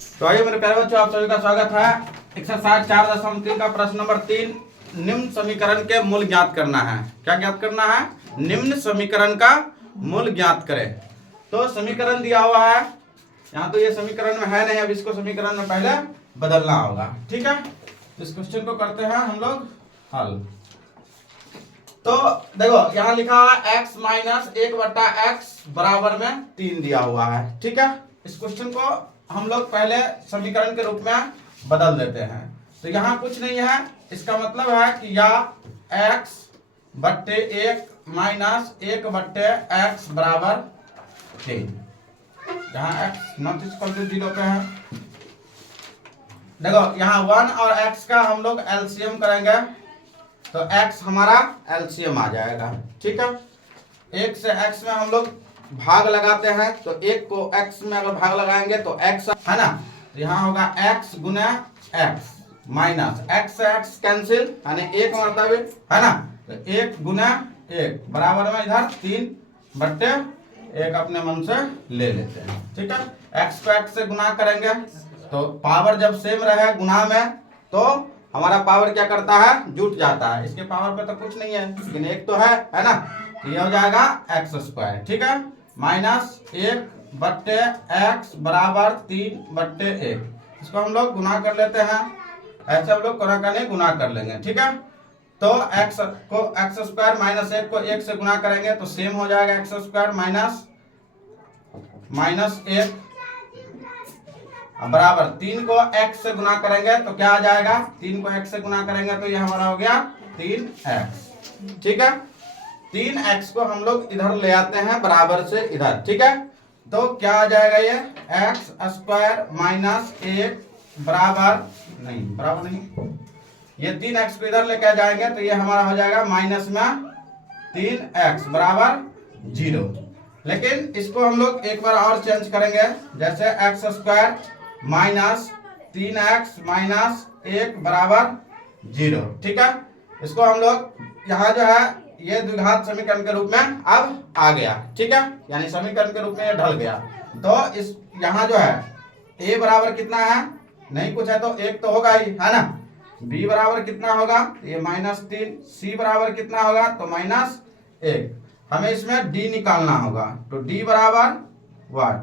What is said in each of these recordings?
तो आइए मेरे प्यारे बच्चों, आप सभी का स्वागत है। एक्सरसाइज 4.3 का प्रश्न नंबर 3, निम्न समीकरण के मूल ज्ञात करना है। क्या ज्ञात करना है? निम्न समीकरण का मूल ज्ञात करें। तो समीकरण दिया हुआ है यहाँ, तो ये समीकरण में है नहीं, अब इसको समीकरण में पहले बदलना होगा। ठीक है, इस क्वेश्चन को करते हैं हम लोग हल। तो देखो यहाँ लिखा हुआ है x माइनस 1/x बराबर में 3 दिया हुआ है। ठीक है, इस क्वेश्चन को हम लोग पहले समीकरण के रूप में बदल देते हैं। तो यहाँ कुछ नहीं है, इसका मतलब है कि या x/1 माइनस 1/x बराबर 3, जहाँ x नॉट इक्वल टू 0 पे है। देखो यहाँ 1 और x का हम लोग एलसीएम करेंगे तो x हमारा एलसीएम आ जाएगा। ठीक है, 1 से x में हम लोग भाग लगाते हैं, तो 1 को x में अगर भाग लगाएंगे तो x है ना, तो यहाँ होगा x गुना x माइनस x से x कैंसिल, यानी 1 मरतबे है ना, तो 1 गुना 1 बराबर में इधर 3/1 अपने मन से ले लेते हैं। ठीक है, x को x से गुना करेंगे तो पावर जब सेम रहे गुना में तो हमारा पावर क्या करता है, जुट जाता है। इसके पावर पे तो कुछ नहीं है, लेकिन 1 तो है ना, तो ये हो जाएगा x²। ठीक है, माइनस 1/x बराबर 3/1। इसको हम लोग गुना कर लेते हैं, ऐसे हम लोग गुना कर लेंगे। ठीक है, तो x को x² माइनस 1 को 1 से गुना करेंगे तो सेम हो जाएगा x² माइनस 1 बराबर 3 को x से गुना करेंगे तो क्या आ जाएगा, 3 को x से गुना करेंगे तो ये हमारा हो गया 3x। ठीक है, 3x को हम लोग इधर ले आते हैं बराबर से इधर। ठीक है, तो क्या आ जाएगा, ये x² माइनस 1 बराबर नहीं, ये 3x को इधर लेके जाएंगे तो ये हमारा हो जाएगा माइनस में 3x बराबर 0। लेकिन इसको हम लोग एक बार और चेंज करेंगे, जैसे x² माइनस 3x माइनस 1 बराबर 0। ठीक है, इसको हम लोग यहाँ जो है ये द्विघात समीकरण के रूप में अब आ गया। ठीक है, यानी समीकरण के रूप में ये ढल गया। तो इस यहाँ जो है a बराबर कितना है, नहीं कुछ है तो 1 तो होगा ही, है ना। b बराबर कितना होगा, ये -3। c बराबर कितना होगा, तो -1। हमें इसमें d निकालना होगा, तो d बराबर 1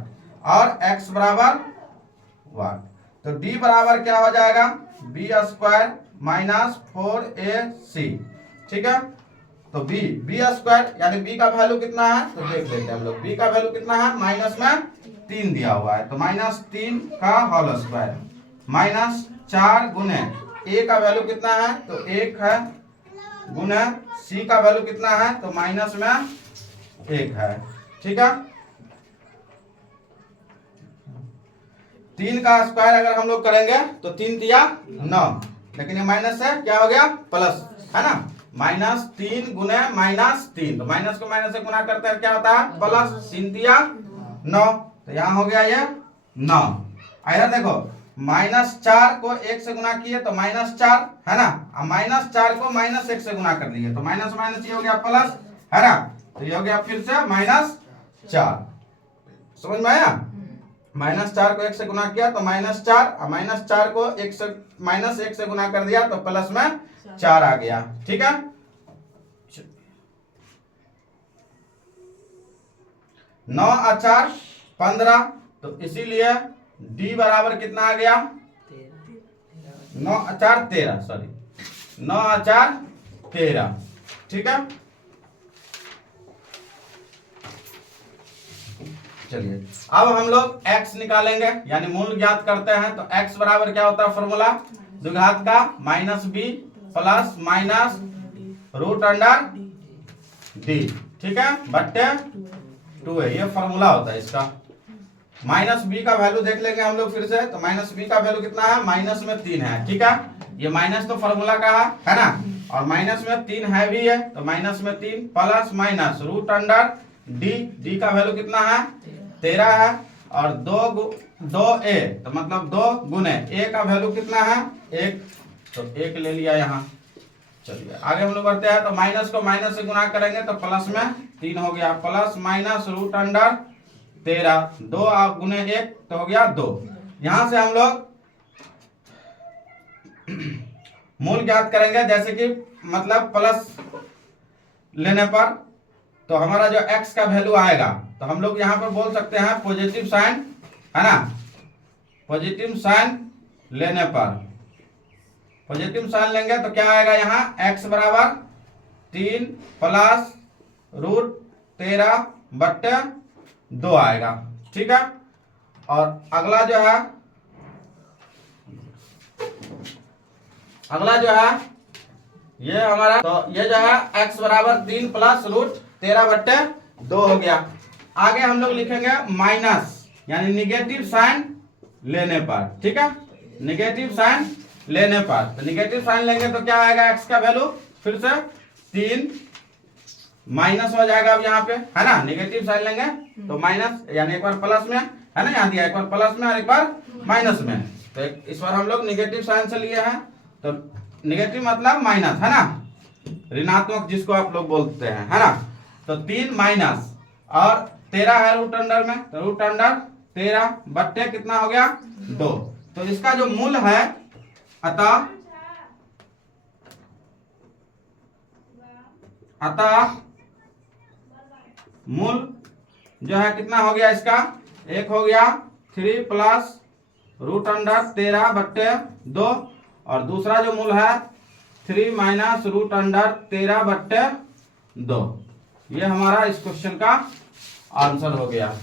और x बराबर 1, तो d बराबर क्या हो जाएगा, b² माइनस 4ac। ठीक है, तो b² यानी b का वैल्यू कितना है, तो देख लेते हैं हम लोग। b का वैल्यू कितना है, माइनस में 3 दिया हुआ है, तो -3 का होल स्क्वायर माइनस 4 गुने a का वैल्यू कितना है, तो 1 है, गुने c का वैल्यू कितना है, तो माइनस में 1 है। ठीक है, 3 का स्क्वायर अगर हम लोग करेंगे तो 3 तिया 9, लेकिन ये माइनस है, क्या हो गया, प्लस, है ना। -3 गुने -3, तो माइनस को माइनस से गुना करते हैं क्या होता है, प्लस 3 तिया 9, तो यहाँ हो गया ये 9। इधर देखो -4 को 1 से गुना किए तो -4 है ना, अब -4 को -1 से गुना कर दिए तो माइनस माइनस ये हो गया प्लस, है ना, तो ये हो गया फिर से -4। समझ में आया, -4 को 1 से गुना किया तो -4, और -4 को 1 से गुना कर दिया तो प्लस में 4 आ गया। ठीक है, 9 और 4 15, तो इसीलिए d बराबर कितना आ गया, 9 और 4 13, सॉरी 9 और 4 13। ठीक है, चलिए अब हम लोग x निकालेंगे, यानी मूल ज्ञात करते हैं। तो x बराबर क्या होता है, फॉर्मूला द्विघात का -b प्लस माइनस √d। ठीक है, बट्टे 2 है, ये फॉर्मूला होता है इसका। -b का वैल्यू देख लेंगे हम लोग फिर से, तो -b का वैल्यू कितना है, माइनस में 3 है। ठीक है, ये माइनस तो फॉर्मूला का है ना, और माइनस में 3 है भी है, तो माइनस में 3 प्लस माइनस √d का वैल्यू कितना है, 13 है, और 2a तो मतलब 2 गुने a का वैल्यू कितना है, 1, तो 1 ले लिया यहाँ। चलिए आगे हम लोग बढ़ते हैं, तो माइनस को माइनस से गुना करेंगे तो प्लस में 3 हो गया, प्लस माइनस √13, 2 गुने 1 तो हो गया 2, यहां से हम लोग मूल ज्ञात करेंगे, जैसे कि मतलब प्लस लेने पर तो हमारा जो x का वैल्यू आएगा, तो हम लोग यहाँ पर बोल सकते हैं पॉजिटिव साइन, है ना, पॉजिटिव साइन लेने पर, पॉजिटिव साइन लेंगे तो क्या आएगा यहाँ x बराबर 3 प्लस रूट 13/2 आएगा। ठीक है, और अगला जो है ये हमारा, तो ये जो है x बराबर 3 प्लस रूट 13/2 हो गया। आगे हम लोग लिखेंगे माइनस, यानी निगेटिव साइन लेने पर। ठीक है, निगेटिव साइन लेने पर, तो निगेटिव साइन लेंगे तो क्या आएगा x का वैल्यू, फिर से 3 माइनस हो जाएगा अब यहाँ पे, है ना, निगेटिव साइन लेंगे तो माइनस, यानी एक बार प्लस में, है ना, यहाँ दिया एक बार प्लस में और एक बार माइनस में, तो इस बार हम लोग निगेटिव साइन से लिए हैं, तो निगेटिव मतलब माइनस, है ना, ऋणात्मक जिसको आप लोग बोलते हैं, है ना, तो 3 माइनस और 13 है रूट अंडर में, तो रूट अंडर 13 कितना हो गया 2, तो इसका जो मूल है, अतः मूल जो है कितना हो गया इसका, एक हो गया 3 प्लस रूट अंडर 13/2, और दूसरा जो मूल है 3 माइनस रूट अंडर 13/2। ये हमारा इस क्वेश्चन का आंसर हो गया।